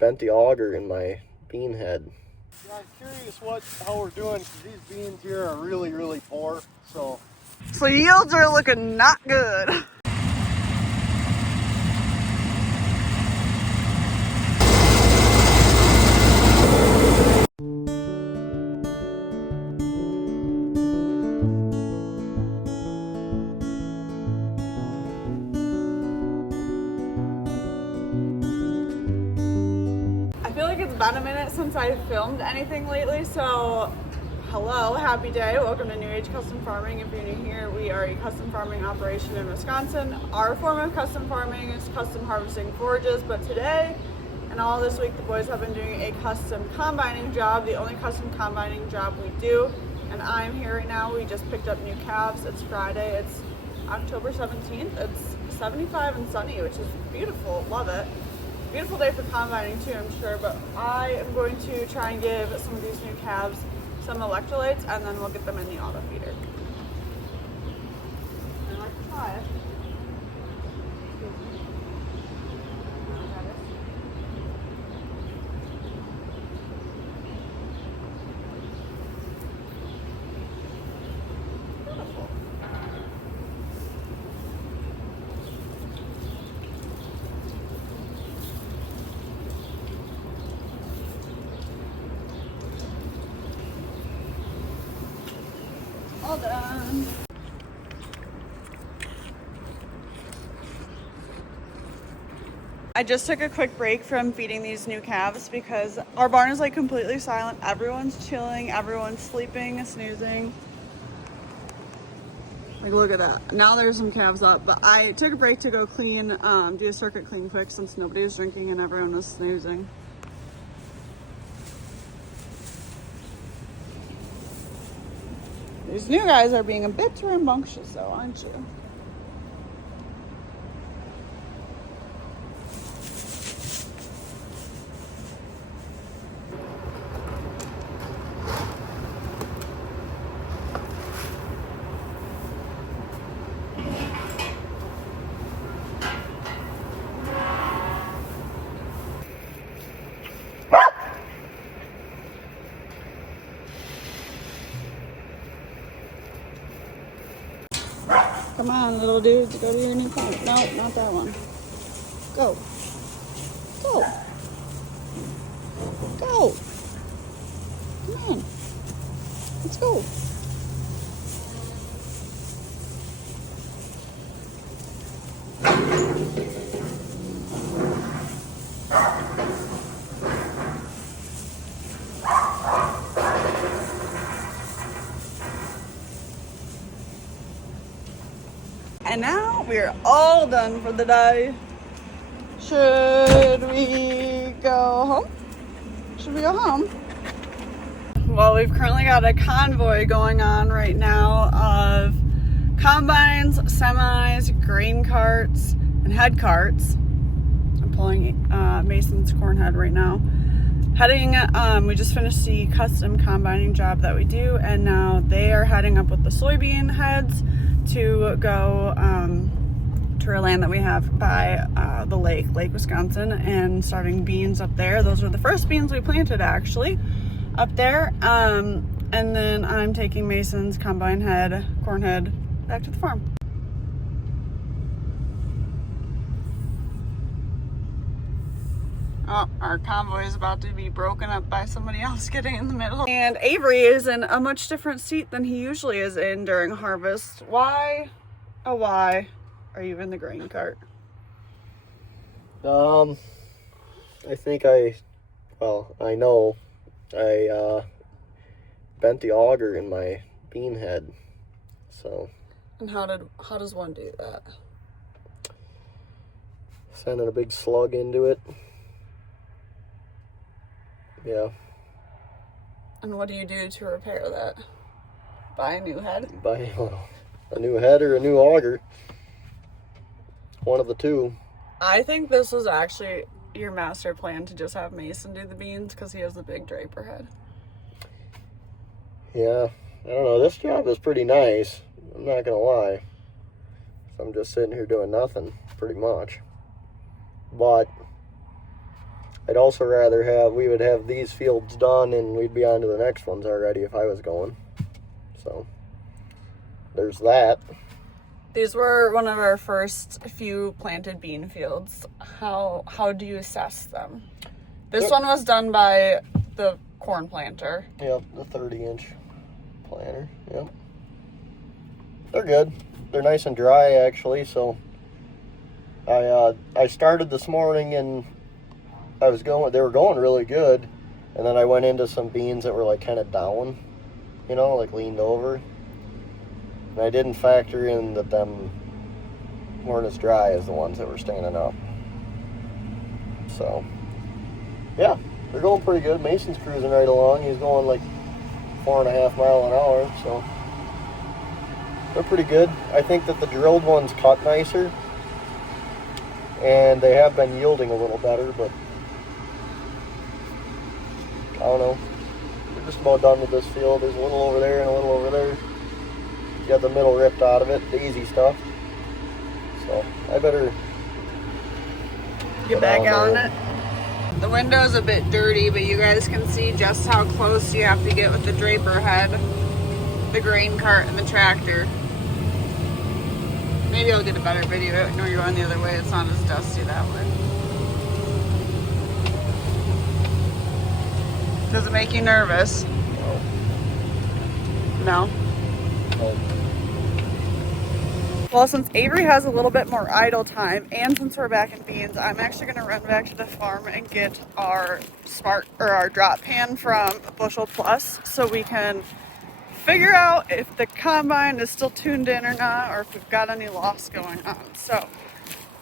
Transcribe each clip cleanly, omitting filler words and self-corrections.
bent the auger in my bean head. Yeah, I'm curious how we're doing, because these beans here are really, really poor, so yields are looking not good. I feel like it's been a minute since I filmed anything lately, so hello, happy day. Welcome to New Age Custom Farming. If you're new here, we are a custom farming operation in Wisconsin. Our form of custom farming is custom harvesting forages, but today and all this week the boys have been doing a custom combining job, the only custom combining job we do. And I'm here right now. We just picked up new calves. It's Friday. It's October 17th. It's 75 and sunny, which is beautiful. Love it. Beautiful day for combining too, I'm sure, but I am going to try and give some of these new calves some electrolytes, and then we'll get them in the auto feeder. I like to try it. All done. I just took a quick break from feeding these new calves because our barn is like completely silent. Everyone's chilling, everyone's sleeping, snoozing. Like, look at that. Now there's some calves up, but I took a break to go clean, do a circuit clean quick since nobody was drinking and everyone was snoozing. These new guys are being a bit rambunctious though, aren't you? Come on, little dudes, go to your new car. No, not that one. Go. Go. Go. Come on. Let's go. And now we're all done for the day. Should we go home? Should we go home? Well, we've currently got a convoy going on right now of combines, semis, grain carts, and head carts. I'm pulling Mason's corn head right now. We just finished the custom combining job that we do, and now they are heading up with the soybean heads to go to our land that we have by the lake, Wisconsin, and starting beans up there. Those were the first beans we planted actually up there. And then I'm taking Mason's combine head, corn head, back to the farm. Oh, our convoy is about to be broken up by somebody else getting in the middle. And Avery is in a much different seat than he usually is in during harvest. Why, oh why, are you in the grain cart? I think I know I bent the auger in my bean head, so. And how does one do that? Sending a big slug into it. Yeah. And what do you do to repair that? Buy a new head? Buy a new head or a new auger. One of the two. I think this was actually your master plan to just have Mason do the beans because he has the big draper head. Yeah. I don't know. This job is pretty nice. I'm not going to lie. I'm just sitting here doing nothing, pretty much. But I'd also rather we would have these fields done and we'd be on to the next ones already if I was going. So there's that. These were one of our first few planted bean fields. How do you assess them? This one was done by the corn planter. Yep, the 30-inch planter. Yep. They're good. They're nice and dry actually, so I started this morning and they were going really good, and then I went into some beans that were like kind of down, you know, like leaned over. And I didn't factor in that them weren't as dry as the ones that were standing up. So, yeah, they're going pretty good. Mason's cruising right along. He's going like 4.5 miles an hour, so they're pretty good. I think that the drilled ones cut nicer, and they have been yielding a little better, but I don't know. We're just about done with this field. There's a little over there and a little over there. Got the middle ripped out of it, the easy stuff. So I better get back on it. The window's a bit dirty, but you guys can see just how close you have to get with the draper head, the grain cart, and the tractor. Maybe I'll get a better video when you're going the other way. It's not as dusty that way. Does it make you nervous? No? No. Well, since Avery has a little bit more idle time, and since we're back in beans, I'm actually going to run back to the farm and get our our drop pan from Bushel Plus, so we can figure out if the combine is still tuned in or not, or if we've got any loss going on. So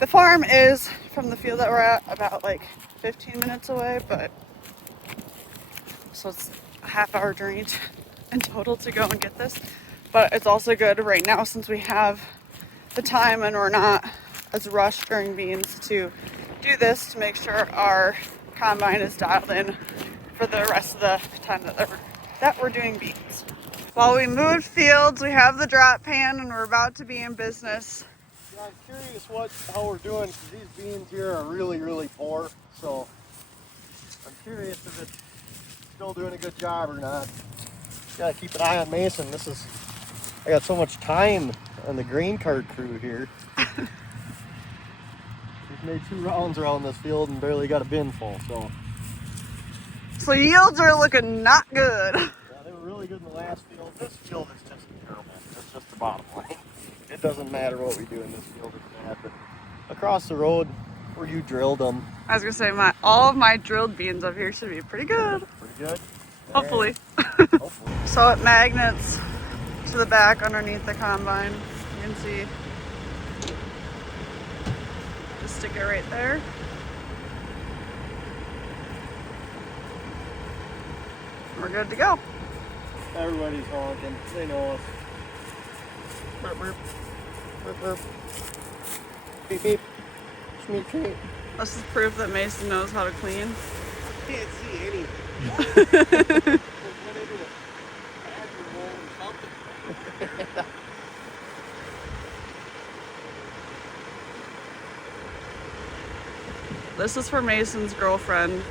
the farm is from the field that we're at about like 15 minutes away, but so it's a half-hour journey in total to go and get this. But it's also good right now since we have the time and we're not as rushed during beans to do this, to make sure our combine is dialed in for the rest of the time that we're doing beans. While we moved fields, we have the drop pan and we're about to be in business. Yeah, I'm curious how we're doing, because these beans here are really, really poor. So I'm curious if it's still doing a good job or not. Gotta keep an eye on Mason. I got so much time on the grain cart crew here. We've made 2 rounds around this field and barely got a bin full, So yields are looking not good. Yeah, they were really good in the last field. This field is just terrible. That's just the bottom line. It doesn't matter what we do in this field, it's bad. But across the road where you drilled them, I was gonna say all of my drilled beans up here should be pretty good. pretty good. Hopefully. Hopefully. So it magnets to the back underneath the combine. You can see. Just stick it right there. We're good to go. Everybody's honking. They know us. Burp, burp. Burp, burp. Beep, beep. Schmeep, schmeep. This is proof that Mason knows how to clean. Can't see anything. This is for Mason's girlfriend.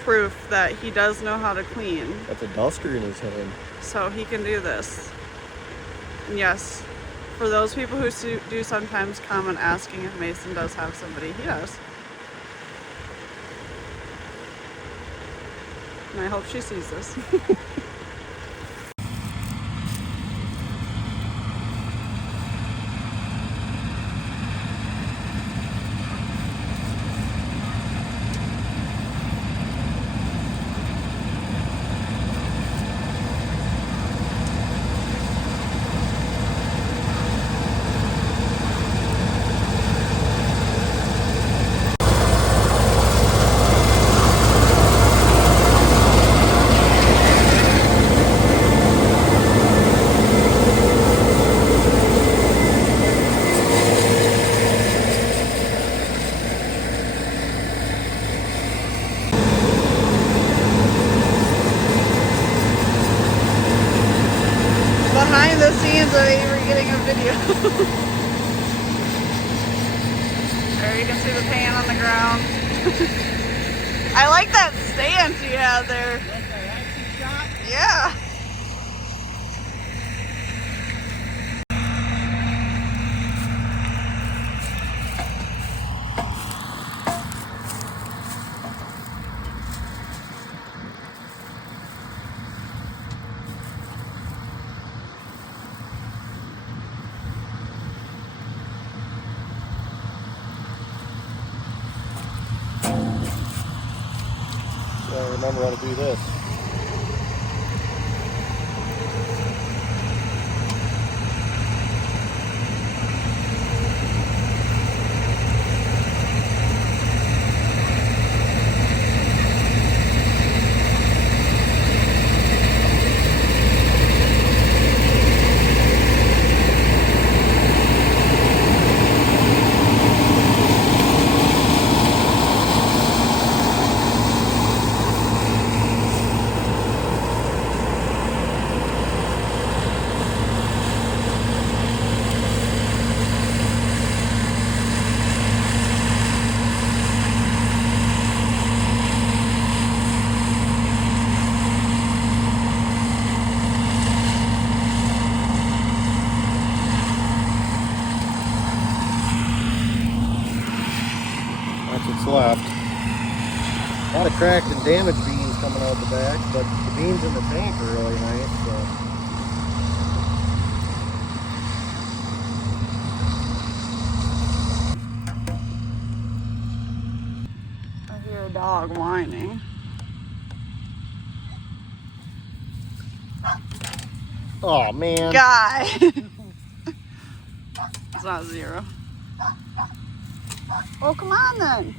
Proof that he does know how to clean. That's a duster in his hand. So he can do this. And yes, for those people who do sometimes comment asking if Mason does have somebody, he does. And I hope she sees this. Behind the scenes of Avery getting a video. There you can see the pan on the ground. I like that stance you have there. Like that action shot? Yeah. Gotta remember how to do this. That's what's left. A lot of cracked and damaged beans coming out the back, but the beans in the tank are really nice. So. I hear a dog whining. Oh man. Guy. It's not 0. Oh, come on then.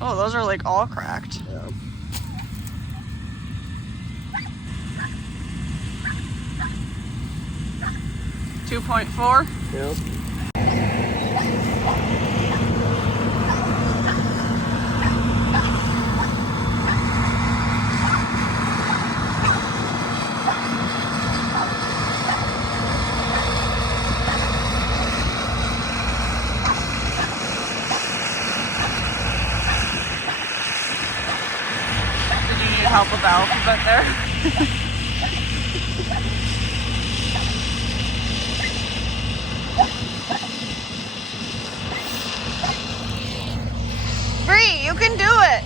Oh, those are like all cracked. Yeah. .4. Yep. Did you need help with the alphabet there? Bree, you can do it.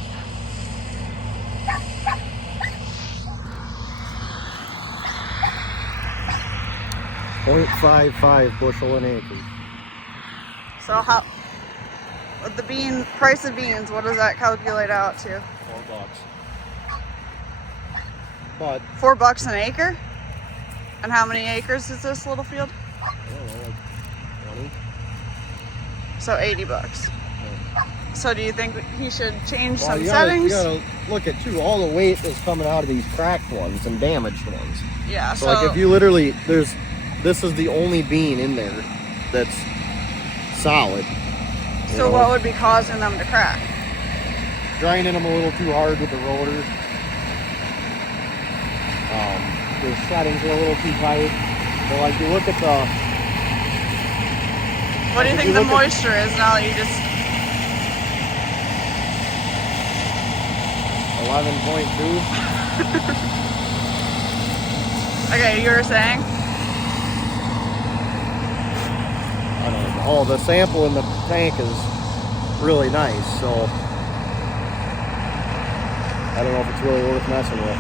0.55 bushel an acre. So how, with the price of beans, what does that calculate out to? $4. But $4 an acre? And how many acres is this little field? I don't know, like 20. So $80. So do you think he should change Well, some you settings? gotta look at too. All the weight is coming out of these cracked ones and damaged ones. Yeah. So like if you literally, this is the only bean in there that's solid. you So know. what would be causing them to crack? Grinding them a little too hard with the rotor. The settings are a little too tight. So like you look at the. What do you If think you the look at- moisture is now that you just... 11.2. Okay, you were saying? I don't know. Oh, the sample in the tank is really nice, so I don't know if it's really worth messing with.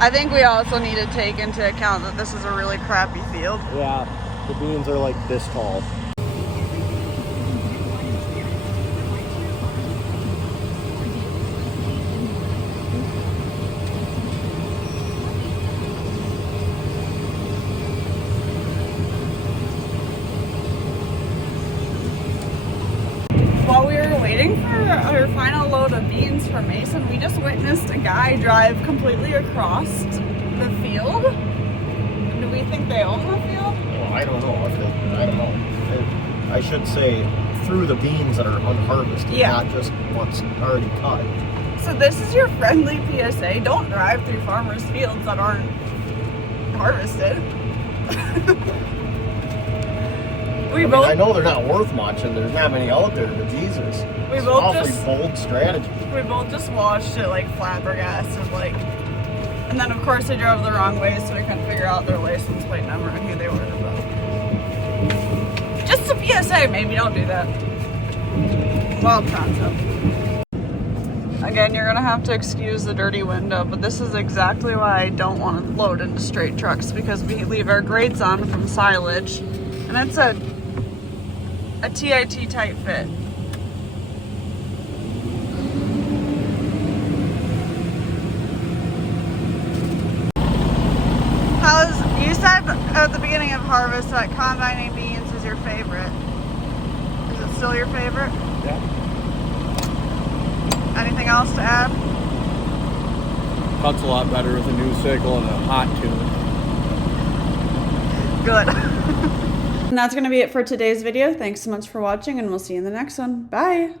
I think we also need to take into account that this is a really crappy field. Yeah, the beans are like this tall. While we were waiting for our final load of beans from Mason, we just witnessed a guy drive completely across the field. Do we think they own the field? Well, I don't know. I don't know. I should say through the beans that are unharvested, Yeah. not just what's already cut. So this is your friendly PSA. Don't drive through farmers' fields that aren't harvested. I know they're not worth much, and there's not many out there, but Jesus, We it's both an awfully just- bold strategy. We both just watched it like flabbergasted, like, and then of course they drove the wrong way, so we couldn't figure out their license plate number and who they were. But just a PSA, maybe don't do that. Wild concept. Again, you're gonna have to excuse the dirty window, but this is exactly why I don't want to load into straight trucks, because we leave our grates on from silage, and it's a TIT tight fit. You said at the beginning of harvest that combining beans is your favorite. Is it still your favorite? Yeah. Anything else to add? Cuts a lot better with a new sickle and a hot tune. Good. And that's going to be it for today's video. Thanks so much for watching, and we'll see you in the next one. Bye.